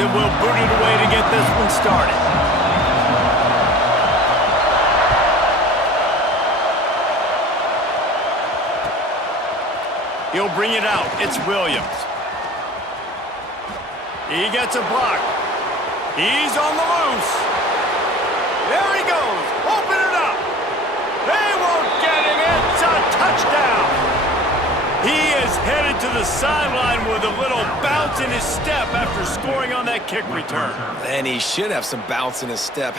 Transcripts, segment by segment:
and will boot it away to get this one started. He'll bring it out. It's Williams. He gets a block. He's on the loose. There he goes. Open it up. They won't get him. It's a touchdown. He is headed to the sideline with a little bounce in his step after scoring on that kick return. And he should have some bounce in his step.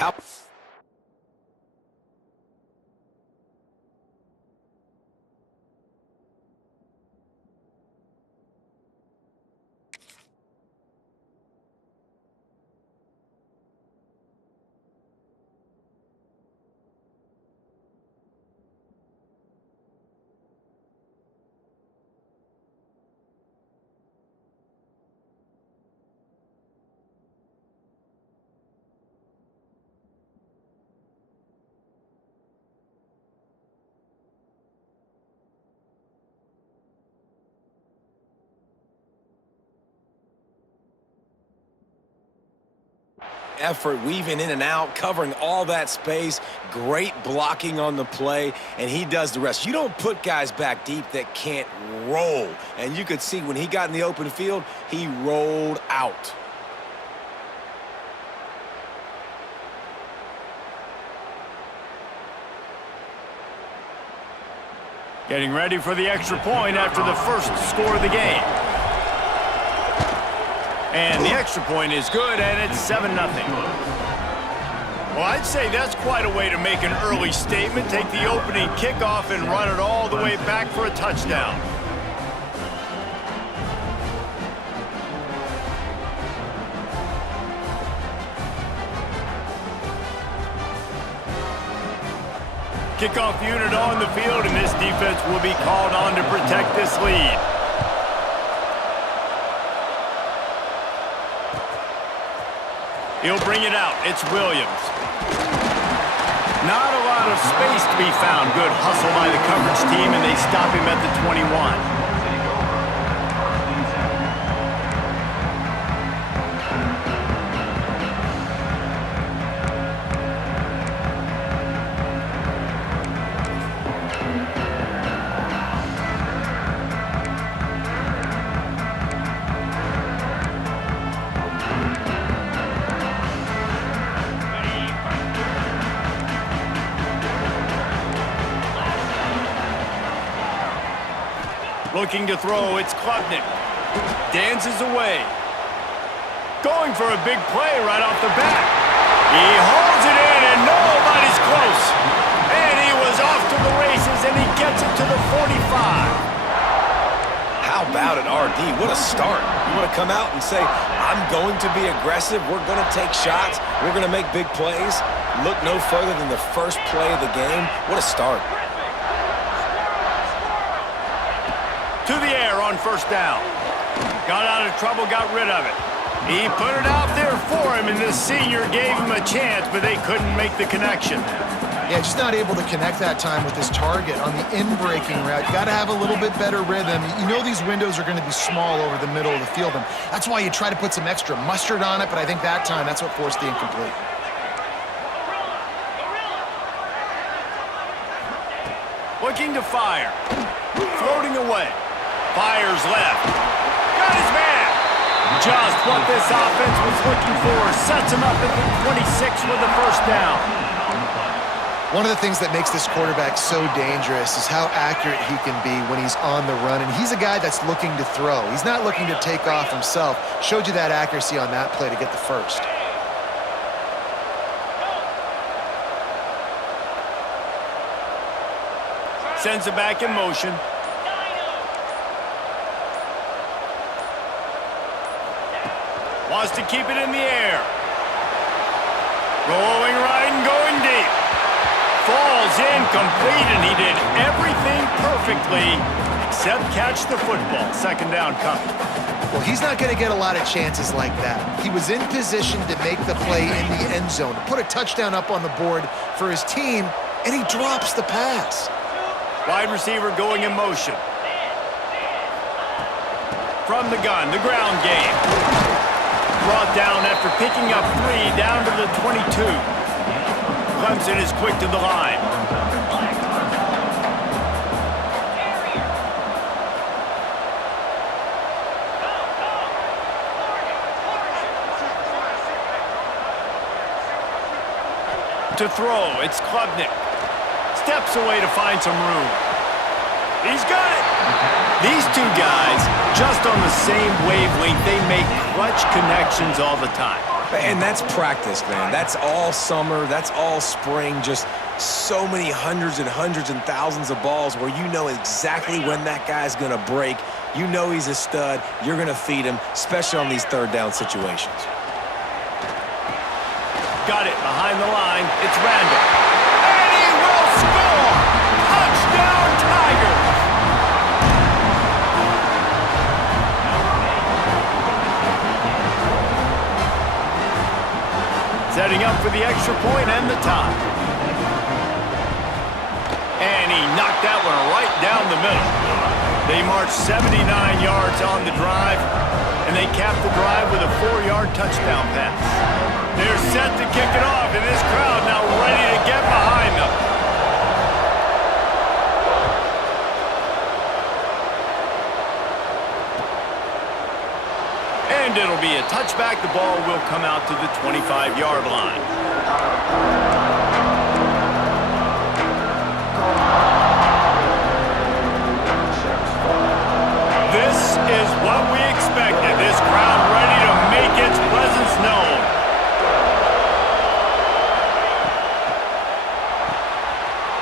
Effort weaving in and out, covering all that space, great blocking on the play, and he does the rest. You don't put guys back deep that can't roll, and you could see when he got in the open field, he rolled out. Getting ready for the extra point after the first score of the game. And the extra point is good, and it's 7-0. Well, I'd say that's quite a way to make an early statement. Take the opening kickoff and run it all the way back for a touchdown. Kickoff unit on the field, and this defense will be called on to protect this lead. He'll bring it out. It's Williams. Not a lot of space to be found. Good hustle by the coverage team, and they stop him at the 21. Looking to throw, it's Klubnik. Dances away. Going for a big play right off the bat. He holds it in, and nobody's close. And he was off to the races, and he gets it to the 45. How about it, RD? What a start. You want to come out and say, I'm going to be aggressive, we're going to take shots, we're going to make big plays. Look no further than the first play of the game. What a start. To the air on first down. Got out of trouble, got rid of it. He put it out there for him, and this senior gave him a chance, but they couldn't make the connection. Yeah, just not able to connect that time with his target on the in-breaking route. You got to have a little bit better rhythm. You know these windows are going to be small over the middle of the field, and that's why you try to put some extra mustard on it, but I think that time, that's what forced the incomplete. Looking to fire. Floating away. Fires left. Got his man. Just what this offense was looking for. Sets him up at the 26 with the first down. One of the things that makes this quarterback so dangerous is how accurate he can be when he's on the run. And he's a guy that's looking to throw. He's not looking to take off himself. Showed you that accuracy on that play to get the first. Sends it back in motion. Wants to keep it in the air. Rolling right and going deep. Falls incomplete, and he did everything perfectly except catch the football. Second down coming. Well, he's not going to get a lot of chances like that. He was in position to make the play in the end zone, to put a touchdown up on the board for his team, and he drops the pass. Wide receiver going in motion. From the gun, the ground game. Brought down after picking up 3 down to the 22. Clemson is quick to the line. To throw, it's Klubnik. Steps away to find some room. He's got it! These two guys, just on the same wavelength, they make clutch connections all the time. And that's practice, man. That's all summer. That's all spring. Just so many hundreds and thousands of balls where you know exactly when that guy's going to break. You know he's a stud. You're going to feed him, especially on these third down situations. Got it behind the line. It's Randall. And he will score! Touchdown, Tigers! Setting up for the extra point and the tie. And he knocked that one right down the middle. They marched 79 yards on the drive, and they capped the drive with a 4-yard touchdown pass. They're set to kick it off, and this crowd now ready to get behind them. And it'll be a touchback. The ball will come out to the 25-yard line. This is what we expected. This crowd ready to make its presence known.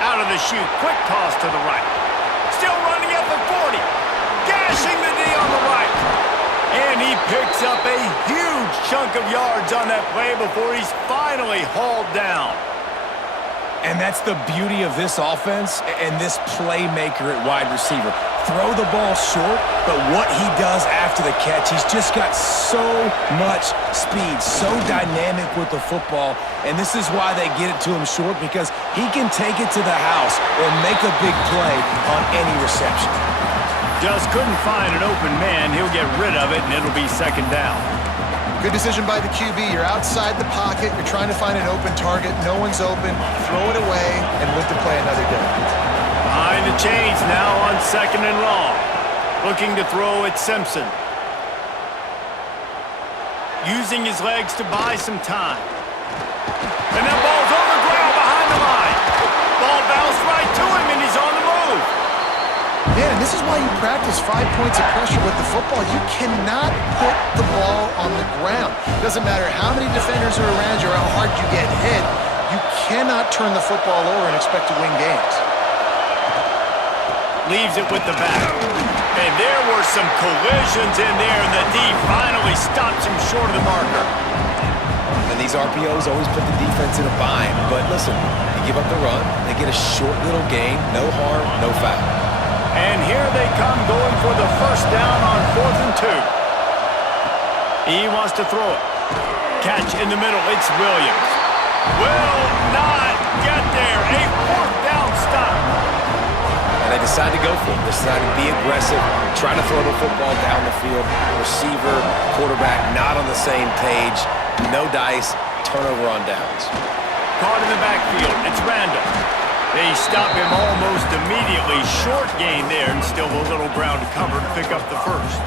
Out of the chute, quick toss to the right. Still running at the 40. Gashing the D on the right. And he picks up a huge chunk of yards on that play before he's finally hauled down. And that's the beauty of this offense and this playmaker at wide receiver. Throw the ball short, but what he does after the catch, he's just got so much speed, so dynamic with the football, and this is why they get it to him short, because he can take it to the house or make a big play on any reception. Just couldn't find an open man. He'll get rid of it, and it'll be second down. Good decision by the QB. You're outside the pocket. You're trying to find an open target. No one's open. Throw it away and live to play another day. Behind the chains now on second and long. Looking to throw at Simpson. Using his legs to buy some time. And that ball's on the ground behind the line. Ball bounced right to him, and he's on the move. Man, and this is why you practice 5 points of pressure with the football. You cannot put the ball on the ground. Doesn't matter how many defenders are around you or how hard you get hit. You cannot turn the football over and expect to win games. Leaves it with the back. And there were some collisions in there, and the D finally stops him short of the marker. And these RPOs always put the defense in a bind. But listen, they give up the run, they get a short little gain, no harm, no foul. And here they come going for the first down on 4th and 2. He wants to throw it. Catch in the middle, it's Williams. Will not get there. A 4th down stop. And they decide to go for it. They decide to be aggressive, try to throw the football down the field. Receiver, quarterback, not on the same page. No dice, turnover on downs. Caught in the backfield, it's Randall. They stop him almost immediately. Short gain there, and still a little ground to cover to pick up the first.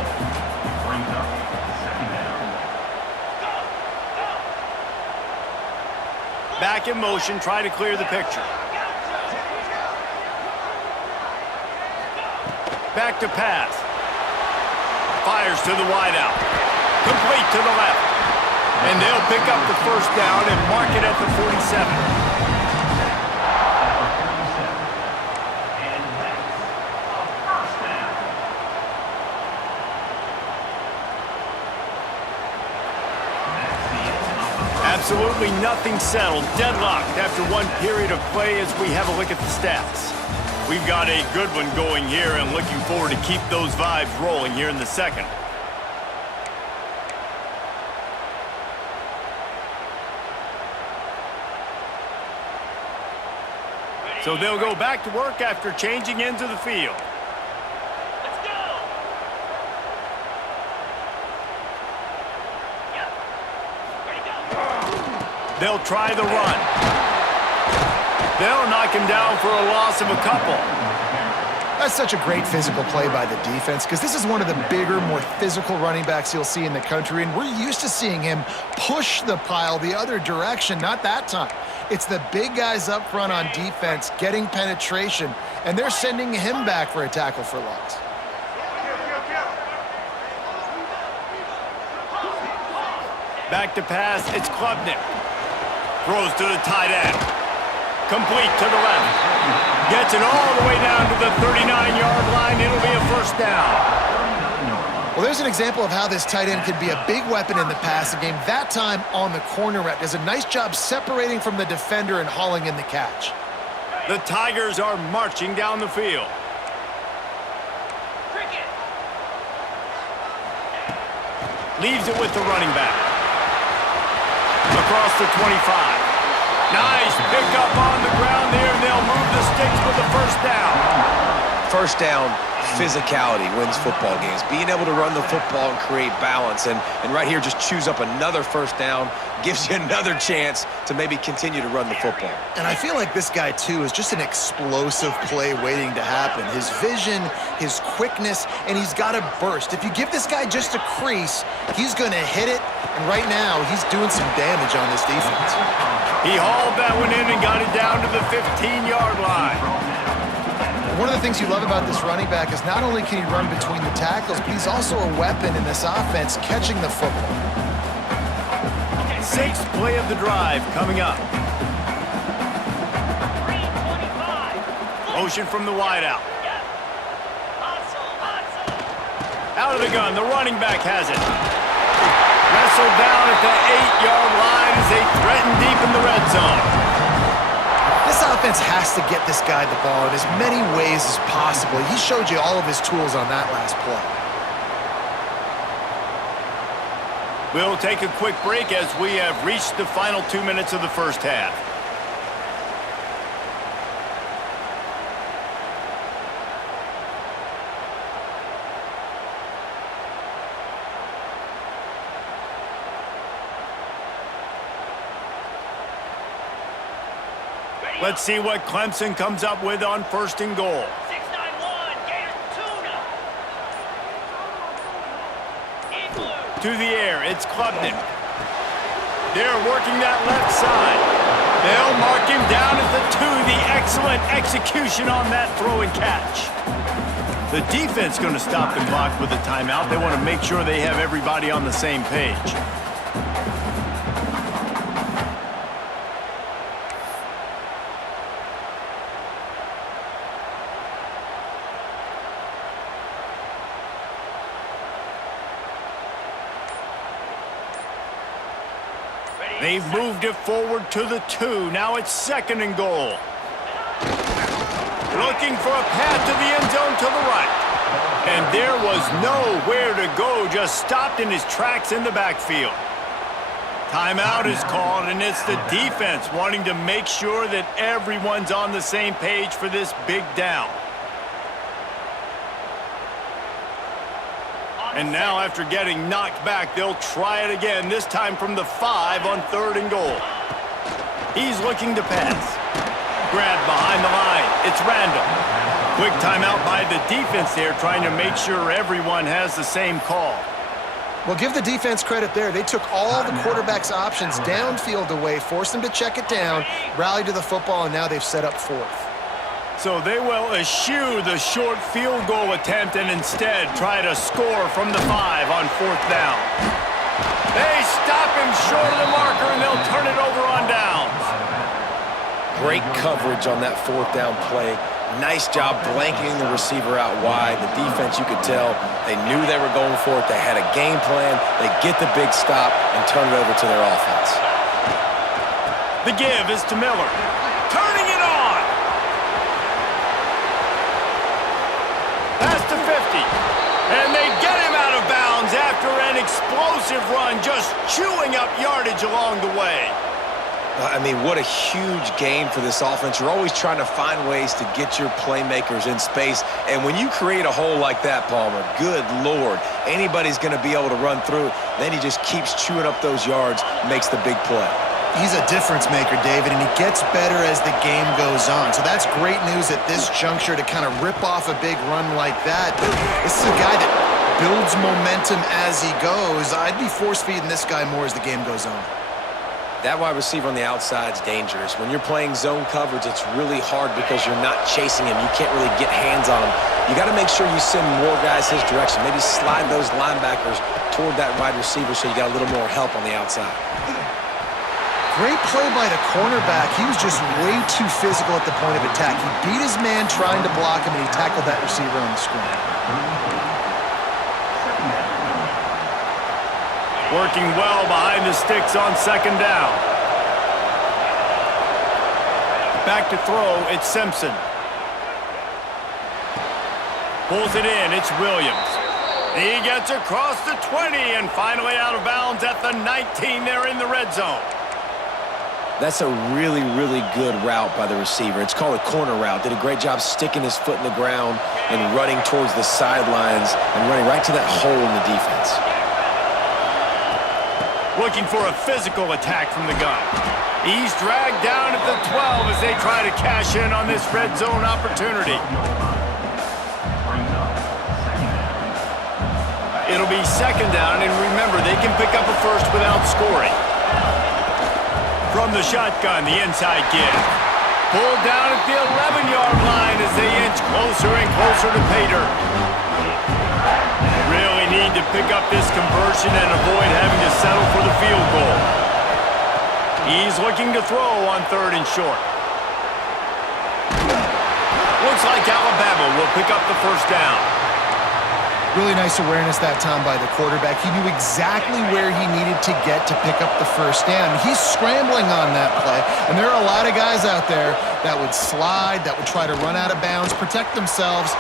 Back in motion, try to clear the picture. Back to pass. Fires to the wideout. Complete to the left. And they'll pick up the first down and mark it at the 47. Absolutely nothing settled. Deadlocked after one period of play as we have a look at the stats. We've got a good one going here and looking forward to keep those vibes rolling here in the second. So they'll go back to work after changing into the field. They'll try the run. They'll knock him down for a loss of a couple. That's such a great physical play by the defense because this is one of the bigger, more physical running backs you'll see in the country, and we're used to seeing him push the pile the other direction. Not that time. It's the big guys up front on defense getting penetration, and they're sending him back for a tackle for loss. Back to pass, it's Klubnik. Throws to the tight end. Complete to the left. Gets it all the way down to the 39-yard line. It'll be a first down. Well, there's an example of how this tight end could be a big weapon in the passing game. That time on the corner route. Does a nice job separating from the defender and hauling in the catch. The Tigers are marching down the field. Leaves it with the running back. Across the 25. Nice pickup on the ground there, and they'll move the sticks with the first down. First down, physicality wins football games. Being able to run the football and create balance. And right here, just choose up another first down, gives you another chance to maybe continue to run the football. And I feel like this guy, too, is just an explosive play waiting to happen. His vision, his quickness, and he's got a burst. If you give this guy just a crease, he's going to hit it. And right now, he's doing some damage on this defense. He hauled that one in and got it down to the 15-yard line. One of the things you love about this running back is not only can he run between the tackles, but he's also a weapon in this offense catching the football. Sixth play of the drive coming up. Motion from the wideout. Out of the gun, the running back has it. Wrestled down at the 8-yard line as they threaten deep in the red zone. This offense has to get this guy the ball in as many ways as possible. He showed you all of his tools on that last play. We'll take a quick break as we have reached the final 2 minutes of the first half. Let's see what Clemson comes up with on first and goal. 691, Gators tuna. To the air, it's Klubnik. They're working that left side. They'll mark him down at the 2. The excellent execution on that throw and catch. The defense going to stop the clock with a timeout. They want to make sure they have everybody on the same page. They've moved it forward to the 2. Now it's second and goal. Looking for a path to the end zone to the right. And there was nowhere to go, just stopped in his tracks in the backfield. Timeout is called, and it's the defense wanting to make sure that everyone's on the same page for this big down. And now, after getting knocked back, they'll try it again, this time from the 5 on third and goal. He's looking to pass. Grabbed behind the line. It's Randall. Quick timeout by the defense there, trying to make sure everyone has the same call. Well, give the defense credit there. They took all the quarterback's options downfield away, forced them to check it down, rallied to the football, and now they've set up fourth. So they will eschew the short field goal attempt and instead try to score from the 5 on fourth down. They stop him short of the marker, and they'll turn it over on downs. Great coverage on that fourth down play. Nice job blanketing the receiver out wide. The defense, you could tell, they knew they were going for it. They had a game plan. They get the big stop and turn it over to their offense. The give is to Miller. Turning it on. Pass to 50. And they get him out of bounds after an explosive run, just chewing up yardage along the way. I mean, what a huge game for this offense. You're always trying to find ways to get your playmakers in space. And when you create a hole like that, Palmer, good Lord, anybody's going to be able to run through it. Then he just keeps chewing up those yards, makes the big play. He's a difference maker, David, and he gets better as the game goes on. So that's great news at this juncture to kind of rip off a big run like that. But this is a guy that builds momentum as he goes. I'd be force-feeding this guy more as the game goes on. That wide receiver on the outside is dangerous. When you're playing zone coverage, it's really hard because you're not chasing him. You can't really get hands on him. You got to make sure you send more guys his direction. Maybe slide those linebackers toward that wide receiver so you got a little more help on the outside. Great play by the cornerback. He was just way too physical at the point of attack. He beat his man trying to block him, and he tackled that receiver on the screen. Working well behind the sticks on second down. Back to throw, it's Simpson. Pulls it in, it's Williams. He gets across the 20 and finally out of bounds at the 19 there in the red zone. That's a really, really good route by the receiver. It's called a corner route. Did a great job sticking his foot in the ground and running towards the sidelines and running right to that hole in the defense. Looking for a physical attack from the gun. He's dragged down at the 12 as they try to cash in on this red zone opportunity. It'll be second down, and remember, they can pick up a first without scoring. From the shotgun, the inside give. Pulled down at the 11-yard line as they inch closer and closer to pay dirt. Really need to pick up this conversion and avoid having to settle for the field goal. He's looking to throw on third and short. Looks like Alabama will pick up the first down. Really nice awareness that time by the quarterback. He knew exactly where he needed to get to pick up the first down. He's scrambling on that play, and there are a lot of guys out there that would slide, that would try to run out of bounds, protect themselves.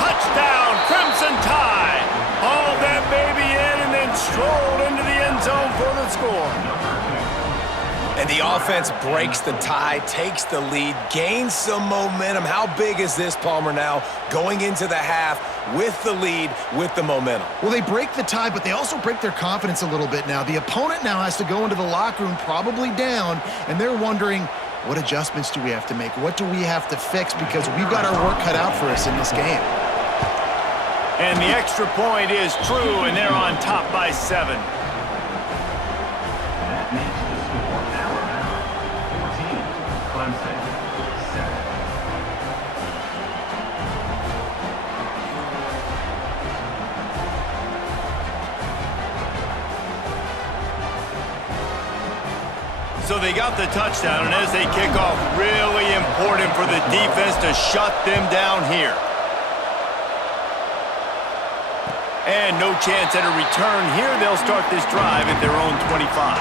Touchdown, Crimson Tide! Hauled that baby in and then strolled into the end zone for the score. And the offense breaks the tie, takes the lead, gains some momentum. How big is this, Palmer, now going into the half with the lead, with the momentum? Well, they break the tie, but they also break their confidence a little bit now. The opponent now has to go into the locker room probably down, and they're wondering, what adjustments do we have to make? What do we have to fix? Because we've got our work cut out for us in this game. And the extra point is true, and they're on top by 7. So they got the touchdown, and as they kick off, really important for the defense to shut them down here. And no chance at a return here. They'll start this drive at their own 25.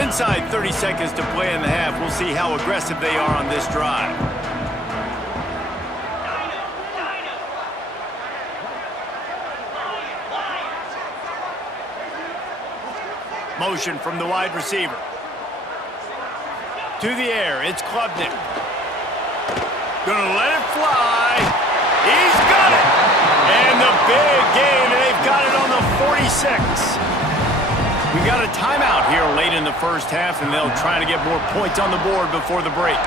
Inside 30 seconds to play in the half. We'll see how aggressive they are on this drive. Motion from the wide receiver. To the air, it's Klubnik. Gonna let it fly. He's got it! And the big gain, they've got it on the 46. We got a timeout here late in the first half, and they'll try to get more points on the board before the break.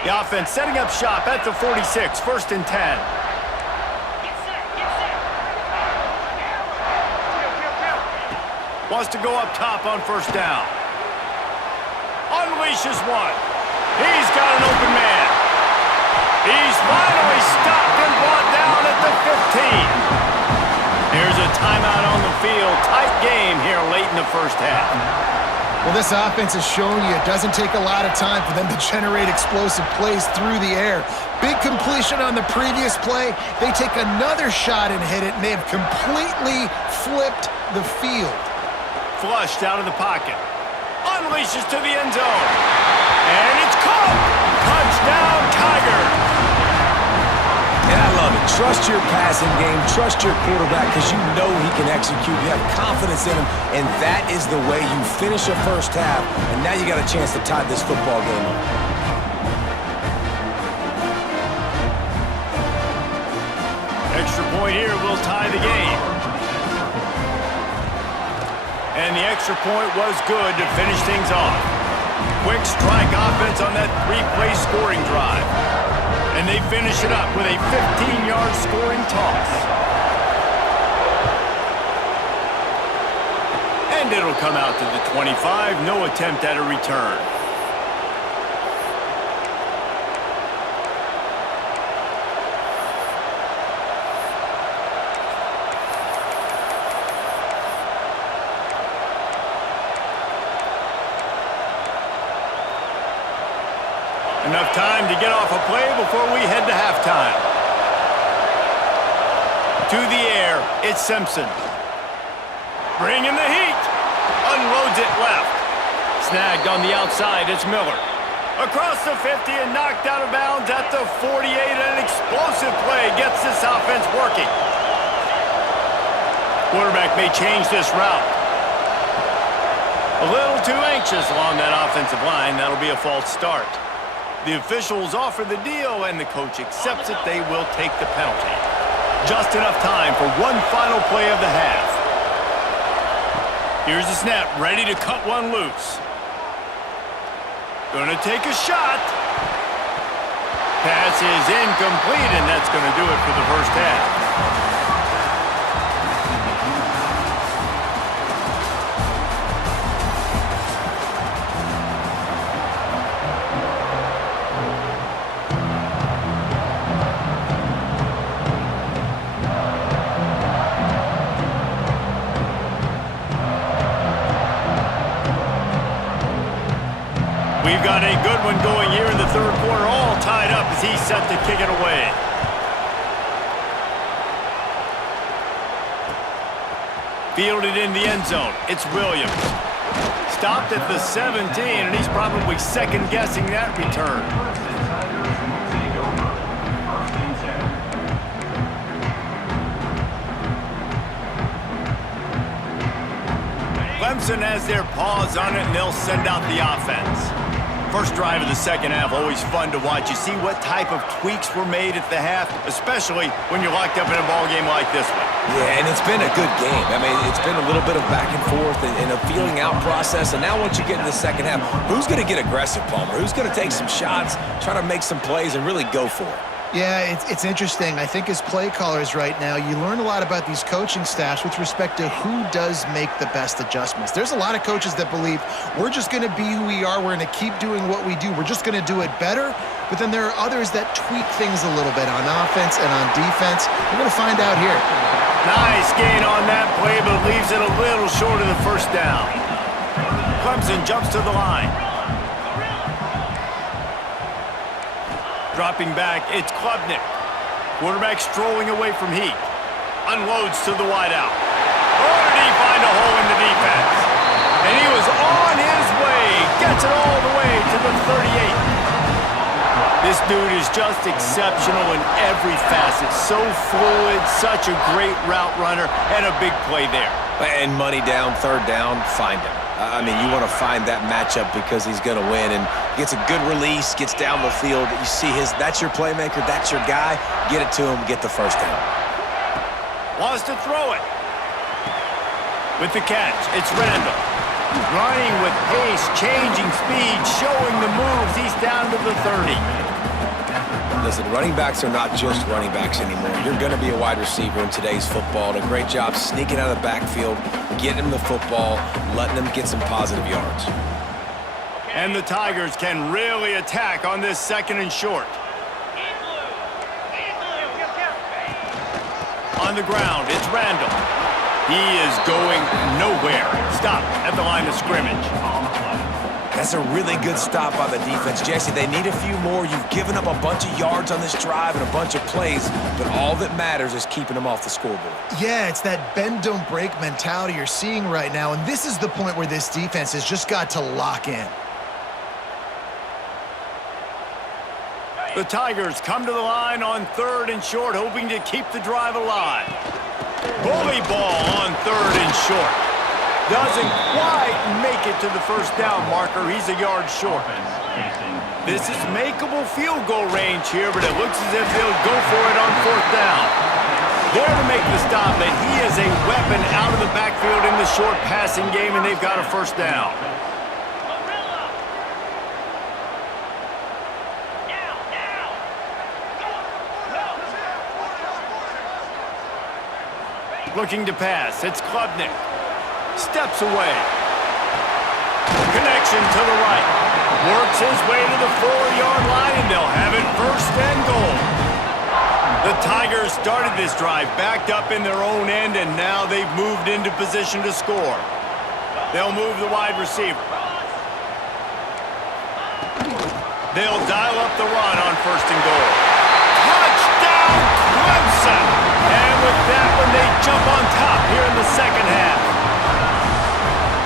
The offense setting up shop at the 46, 1st and 10. Wants to go up top on first down. Unleashes one. He's got an open man. He's finally stopped and brought down at the 15. Here's a timeout on the field. Tight game here late in the first half. Well, this offense has shown you it doesn't take a lot of time for them to generate explosive plays through the air. Big completion on the previous play. They take another shot and hit it, and they have completely flipped the field. Flushed out of the pocket. Unleashes to the end zone. And it's caught. Touchdown, Tigers. And I love it. trust your passing game, trust your quarterback because you know he can execute. You have confidence in him, and that is the way you finish a first half, and now you got a chance to tie this football game up. Extra point here will tie the game. And the extra point was good to finish things off. Quick strike offense on that three-play scoring drive. And they finish it up with a 15-yard scoring toss. And it'll come out to the 25. No attempt at a return. Enough time to get off a play before we head to halftime. To the air, it's Simpson. Bringing the heat. Unloads it left. Snagged on the outside, it's Miller. Across the 50 and knocked out of bounds at the 48. An explosive play gets this offense working. Quarterback may change this route. A little too anxious along that offensive line. That'll be a false start. The officials offer the deal, and the coach accepts it. They will take the penalty. Just enough time for one final play of the half. Here's the snap, ready to cut one loose. Gonna take a shot. Pass is incomplete, and that's gonna do it for the first half. We've got a good one going here in the third quarter, all tied up as he's set to kick it away. Fielded in the end zone. It's Williams. Stopped at the 17, and he's probably second-guessing that return. Clemson has their paws on it, and they'll send out the offense. First drive of the second half, always fun to watch. You see what type of tweaks were made at the half, especially when you're locked up in a ball game like this one. Yeah, and it's been a good game. I mean, it's been a little bit of back and forth and a feeling out process. And now once you get in the second half, who's going to get aggressive, Palmer? Who's going to take some shots, try to make some plays, and really go for it? Yeah, it's interesting. I think as play callers right now, you learn a lot about these coaching staffs with respect to who does make the best adjustments. There's a lot of coaches that believe we're just going to be who we are. We're going to keep doing what we do. We're just going to do it better. But then there are others that tweak things a little bit on offense and on defense. We're going to find out here. Nice gain on that play, but leaves it a little short of the first down. Clemson jumps to the line. Dropping back, it's Klubnik. Quarterback strolling away from Heat. Unloads to the wideout. Oh, did he find a hole in the defense? And he was on his way. Gets it all the way to the 38. This dude is just exceptional in every facet. So fluid, such a great route runner, and a big play there. And money down, third down, find him. I mean, you want to find that matchup because he's going to win, and gets a good release, gets down the field. You see that's your playmaker, that's your guy. Get it to him, get the first down. Wants to throw it. With the catch, it's Randall. Running with pace, changing speed, showing the moves. He's down to the 30. Listen, running backs are not just running backs anymore. You're going to be a wide receiver in today's football. And a great job sneaking out of the backfield, getting them the football, letting them get some positive yards. And the Tigers can really attack on this second and short. On the ground, it's Randall. He is going nowhere. Stop at the line of scrimmage. That's a really good stop by the defense. Jesse, they need a few more. You've given up a bunch of yards on this drive and a bunch of plays, but all that matters is keeping them off the scoreboard. Yeah, it's that bend, don't break mentality you're seeing right now, and this is the point where this defense has just got to lock in. The Tigers come to the line on 3rd and short, hoping to keep the drive alive. Bully ball on 3rd and short. Doesn't quite make it to the first down marker. He's a yard short. This is makeable field goal range here, but it looks as if they'll go for it on 4th down. There to make the stop, and he is a weapon out of the backfield in the short passing game, and they've got a 1st down. Looking to pass. It's Klubnik. Steps away. Connection to the right. Works his way to the 4-yard line, and they'll have it 1st and goal. The Tigers started this drive backed up in their own end, and now they've moved into position to score. They'll move the wide receiver. They'll dial up the run on 1st and goal. Touchdown, Clemson! And with that one, they jump on top here in the 2nd half.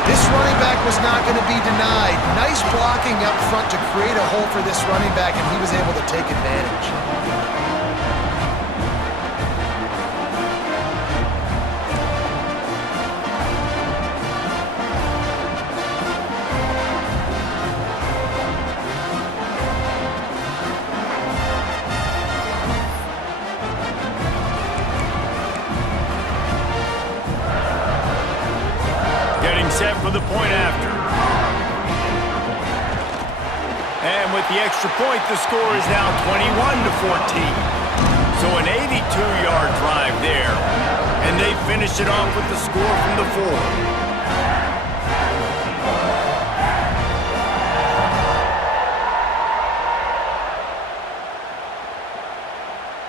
This running back was not going to be denied. Nice blocking up front to create a hole for this running back, and he was able to take advantage. Set for the point after. And with the extra point, the score is now 21-14. So an 82-yard drive there. And they finish it off with the score from the 4.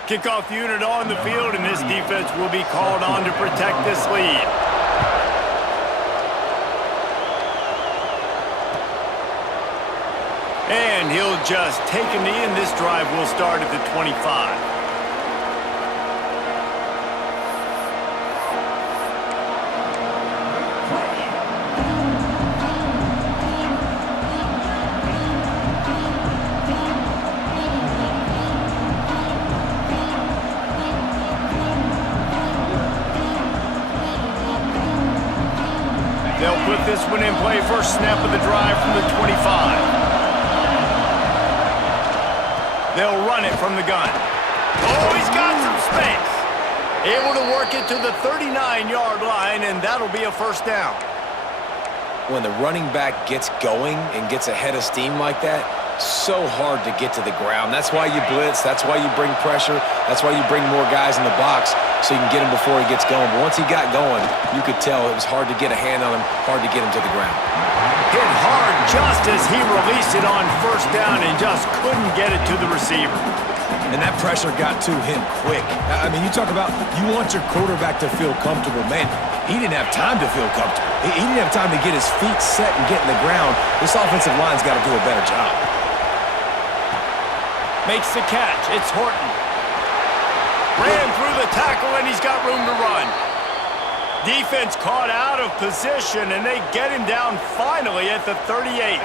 Kickoff unit on the field, and this defense will be called on to protect this lead. And he'll just take a knee, and this drive will start at the 25. They'll put this one in play. First snap of the drive from the 25. They'll run it from the gun. Oh, he's got some space. Able to work it to the 39-yard line, and that'll be a 1st down. When the running back gets going and gets ahead of steam like that, so hard to get to the ground. That's why you blitz. That's why you bring pressure. That's why you bring more guys in the box so you can get him before he gets going. But once he got going, you could tell it was hard to get a hand on him, hard to get him to the ground. Hit hard just as he released it on 1st down and just couldn't get it to the receiver. And that pressure got to him quick. I mean, you talk about you want your quarterback to feel comfortable. Man, he didn't have time to feel comfortable. He didn't have time to get his feet set and get in the ground. This offensive line's got to do a better job. Makes the catch. It's Horton. Ran through the tackle, and he's got room to run. Defense caught out of position, and they get him down finally at the 38.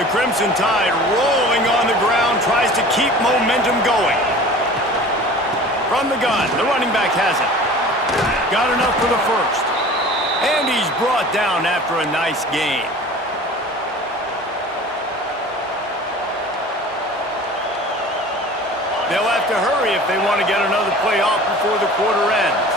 The Crimson Tide rolling on the ground, tries to keep momentum going. From the gun, the running back has it. Got enough for the 1st. And he's brought down after a nice gain. They'll have to hurry if they want to get another play off before the quarter ends.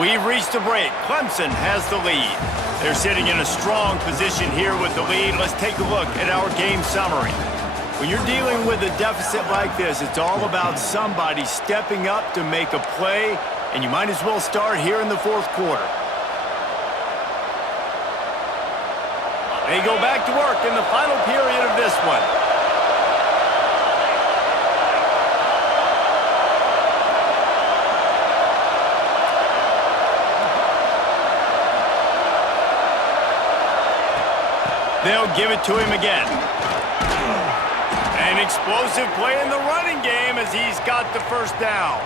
We've reached a break. Clemson has the lead. They're sitting in a strong position here with the lead. Let's take a look at our game summary. When you're dealing with a deficit like this, it's all about somebody stepping up to make a play, and you might as well start here in the 4th quarter. They go back to work in the final period of this one. They'll give it to him again. An explosive play in the running game as he's got the 1st down.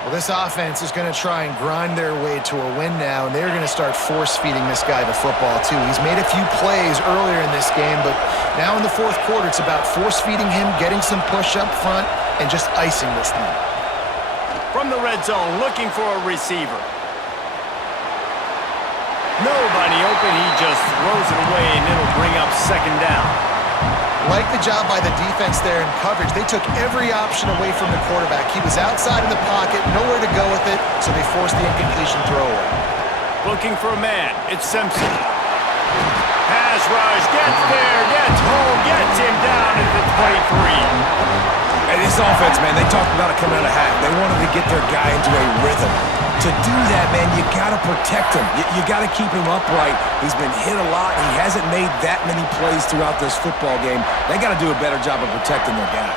Well, this offense is going to try and grind their way to a win now, and they're going to start force-feeding this guy the football, too. He's made a few plays earlier in this game, but now in the fourth quarter, it's about force-feeding him, getting some push up front, and just icing this thing. From the red zone, looking for a receiver. Nobody open, he just throws it away, and it'll bring up second down. Like the job by the defense there in coverage. They took every option away from the quarterback. He was outside of the pocket, nowhere to go with it, so they forced the incompletion throwaway. Looking for a man. It's Simpson. Pass rush, gets there, gets home, gets him down at the 23. And this offense, man, they talked about it coming out of half. They wanted to get their guy into a rhythm. To do that, man, you got to protect him. You got to keep him upright. He's been hit a lot. He hasn't made that many plays throughout this football game. They got to do a better job of protecting their guy.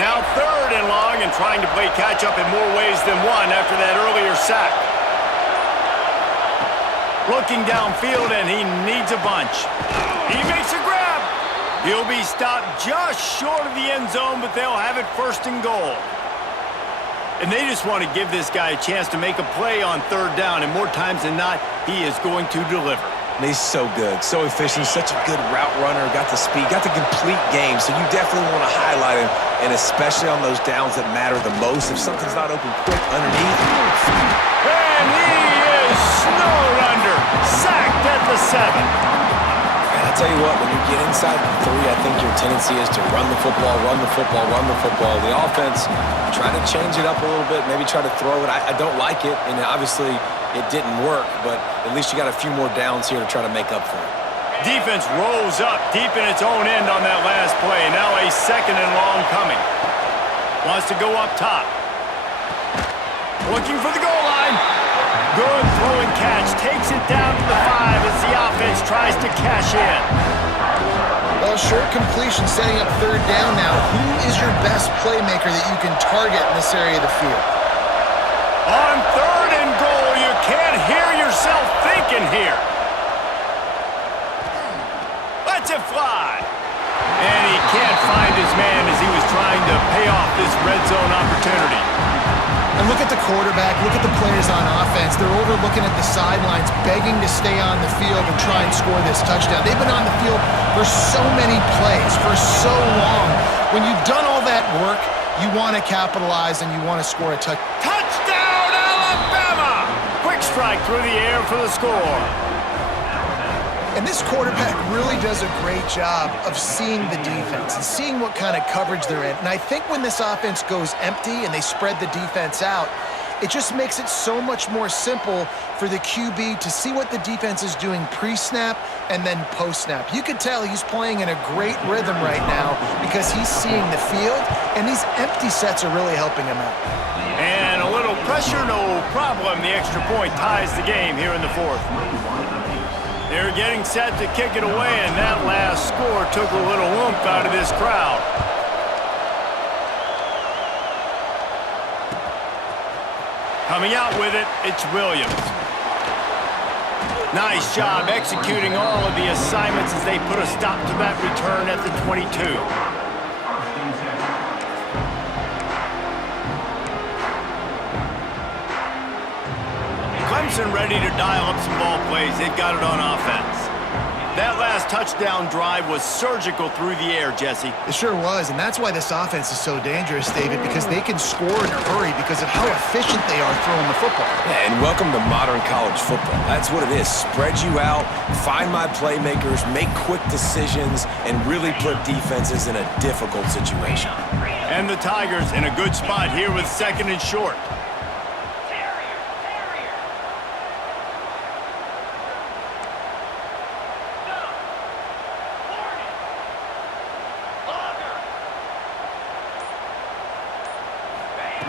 Now third and long, and trying to play catch-up in more ways than one after that earlier sack. Looking downfield, and he needs a bunch. He makes a grab. He'll be stopped just short of the end zone, but they'll have it first and goal. And they just want to give this guy a chance to make a play on third down, and more times than not, he is going to deliver. And he's so good, so efficient, such a good route runner, got the speed, got the complete game, so you definitely want to highlight him, and especially on those downs that matter the most. If something's not open quick underneath. And he is snowed under, sacked at the 7. I'll tell you what, when you get inside the 3, I think your tendency is to run the football, run the football, run the football. The offense, try to change it up a little bit, maybe try to throw it. I don't like it, and obviously it didn't work, but at least you got a few more downs here to try to make up for it. Defense rolls up deep in its own end on that last play. Now a second and long coming. Wants to go up top. Looking for the goal line. Good throw and catch. Takes it down to the 5 as the offense tries to cash in. Well, short completion setting up third down now. Who is your best playmaker that you can target in this area of the field? On third and goal, you can't hear yourself thinking here. Lets it fly. And he can't find his man as he was trying to pay off this red zone opportunity. And look at the quarterback, look at the players on offense. They're overlooking at the sidelines, begging to stay on the field and try and score this touchdown. They've been on the field for so many plays, for so long. When you've done all that work, you want to capitalize and you want to score a touchdown. Touchdown, Alabama! Quick strike through the air for the score. And this quarterback really does a great job of seeing the defense and seeing what kind of coverage they're in. And I think when this offense goes empty and they spread the defense out, it just makes it so much more simple for the QB to see what the defense is doing pre-snap and then post-snap. You could tell he's playing in a great rhythm right now because he's seeing the field, and these empty sets are really helping him out. And a little pressure, no problem. The extra point ties the game here in the fourth. They're getting set to kick it away, and that last score took a little oomph out of this crowd. Coming out with it, it's Williams. Nice job executing all of the assignments as they put a stop to that return at the 22. Clemson ready to dial up some ball plays. They've got it on offense. That last touchdown drive was surgical through the air, Jesse. It sure was, and that's why this offense is so dangerous, David, because they can score in a hurry because of how efficient they are throwing the football. Yeah, and welcome to modern college football. That's what it is. Spread you out, find my playmakers, make quick decisions, and really put defenses in a difficult situation. And the Tigers in a good spot here with second and short.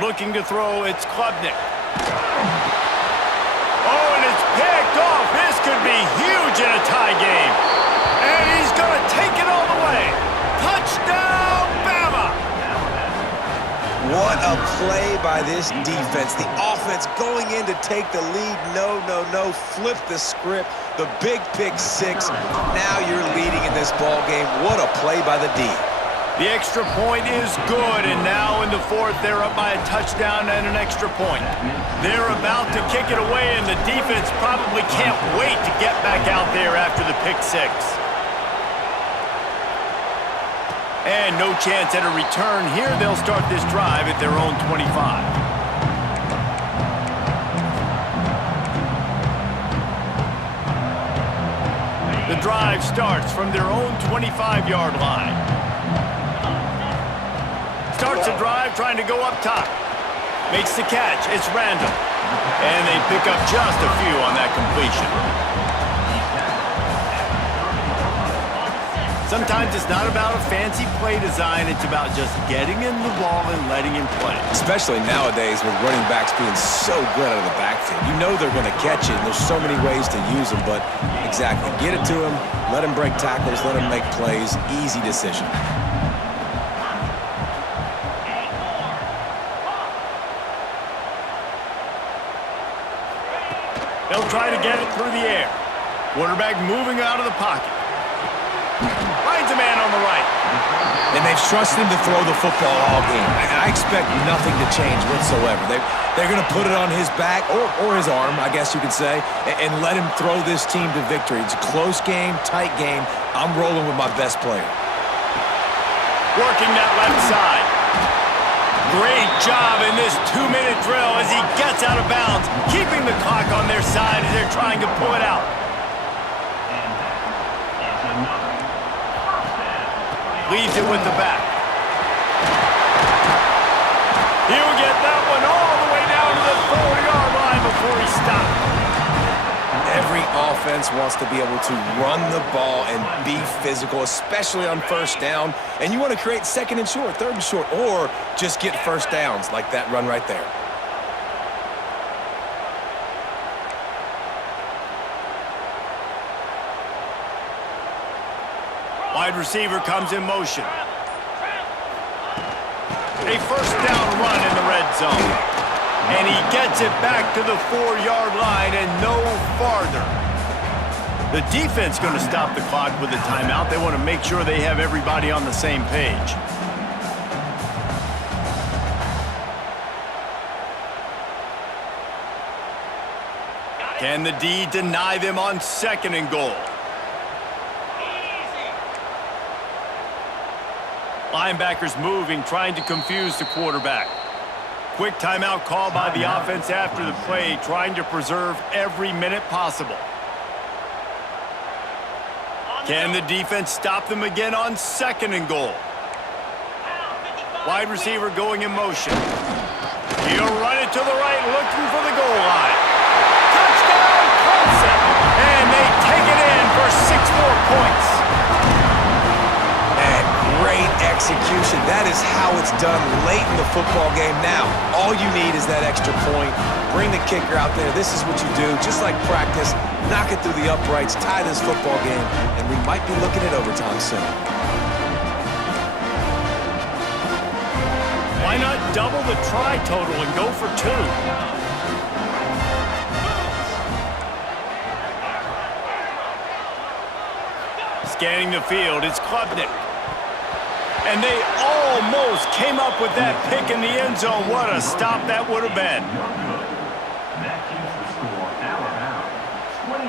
Looking to throw, it's Klubnik. Oh, and it's picked off. This could be huge in a tie game. And he's going to take it all the way. Touchdown, Bama! What a play by this defense. The offense going in to take the lead. No, flip the script. The big pick six. Now you're leading in this ball game. What a play by the D. The extra point is good, and now in the fourth, they're up by a touchdown and an extra point. They're about to kick it away, and the defense probably can't wait to get back out there after the pick six. And no chance at a return here. They'll start this drive at their own 25. The drive starts from their own 25-yard line. Starts a drive trying to go up top. Makes the catch. It's random. And they pick up just a few on that completion. Sometimes it's not about a fancy play design. It's about just getting him the ball and letting him play. Especially nowadays with running backs being so good out of the backfield. You know they're going to catch it, and there's so many ways to use them. But exactly, get it to him, let him break tackles, let him make plays. Easy decision. They'll try to get it through the air. Quarterback moving out of the pocket. Finds a man on the right. And they've trusted him to throw the football all game. I expect nothing to change whatsoever. They're going to put it on his back, or his arm, I guess you could say, and let him throw this team to victory. It's a close game, tight game. I'm rolling with my best player. Working that left side. Great job in this 2-minute drill as he gets out of bounds, keeping the clock on their side as they're trying to pull it out. Leaves it with the back. He'll get that one all the way down to the 4-yard line before he stopped. Every offense wants to be able to run the ball and be physical, especially on first down. And you want to create second and short, third and short, or just get first downs like that run right there. Wide receiver comes in motion. A first down run in the red zone. And he gets it back to the 4-yard line and no farther. The defense going to stop the clock with a timeout. They want to make sure they have everybody on the same page. Can the D deny them on second and goal? Linebackers moving, trying to confuse the quarterback. Quick timeout call by the offense after the play, trying to preserve every minute possible. Can the defense stop them again on second and goal? Wide receiver going in motion. He'll run it to the right, looking for the goal line. Touchdown, Clemson! And they take it in for 6 more points. Great execution. That is how it's done late in the football game. Now, all you need is that extra point. Bring the kicker out there. This is what you do. Just like practice, knock it through the uprights, tie this football game, and we might be looking at overtime soon. Why not double the try total and go for 2? Scanning the field, it's Klubnik. And they almost came up with that pick in the end zone. What a stop that would have been. That keeps the score out of bounds. 28,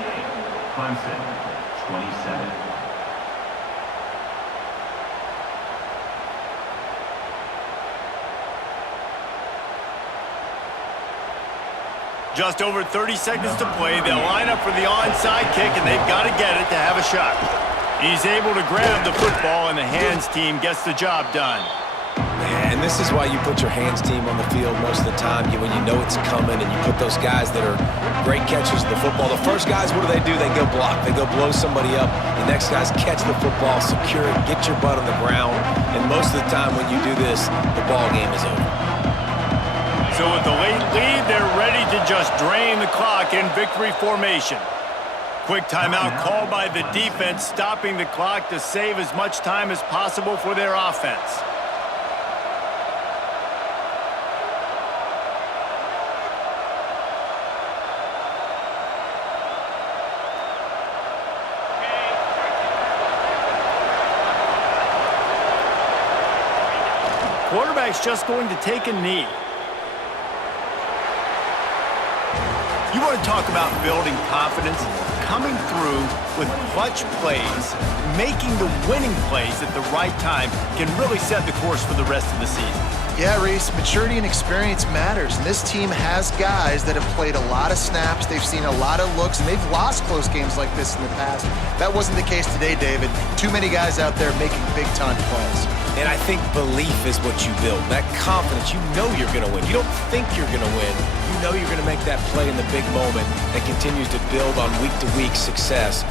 Clemson, 27. Just over 30 seconds to play. They'll line up for the onside kick, and they've got to get it to have a shot. He's able to grab the football, and the hands team gets the job done. And this is why you put your hands team on the field most of the time, when you know it's coming, and you put those guys that are great catchers of the football. The first guys, what do? They go block. They go blow somebody up. The next guys catch the football, secure it, get your butt on the ground. And most of the time when you do this, the ball game is over. So with the late lead, they're ready to just drain the clock in victory formation. Quick timeout called by the defense, stopping the clock to save as much time as possible for their offense. quarterback's just going to take a knee. You want to talk about building confidence? Coming through with clutch plays, making the winning plays at the right time can really set the course for the rest of the season. Yeah, Reese, maturity and experience matters, and this team has guys that have played a lot of snaps, they've seen a lot of looks, and they've lost close games like this in the past. That wasn't the case today, David. Too many guys out there making big-time plays. And I think belief is what you build. That confidence, you know you're going to win. You don't think you're going to win. You know you're going to make that play in the big moment that continues to build on week-to-week success.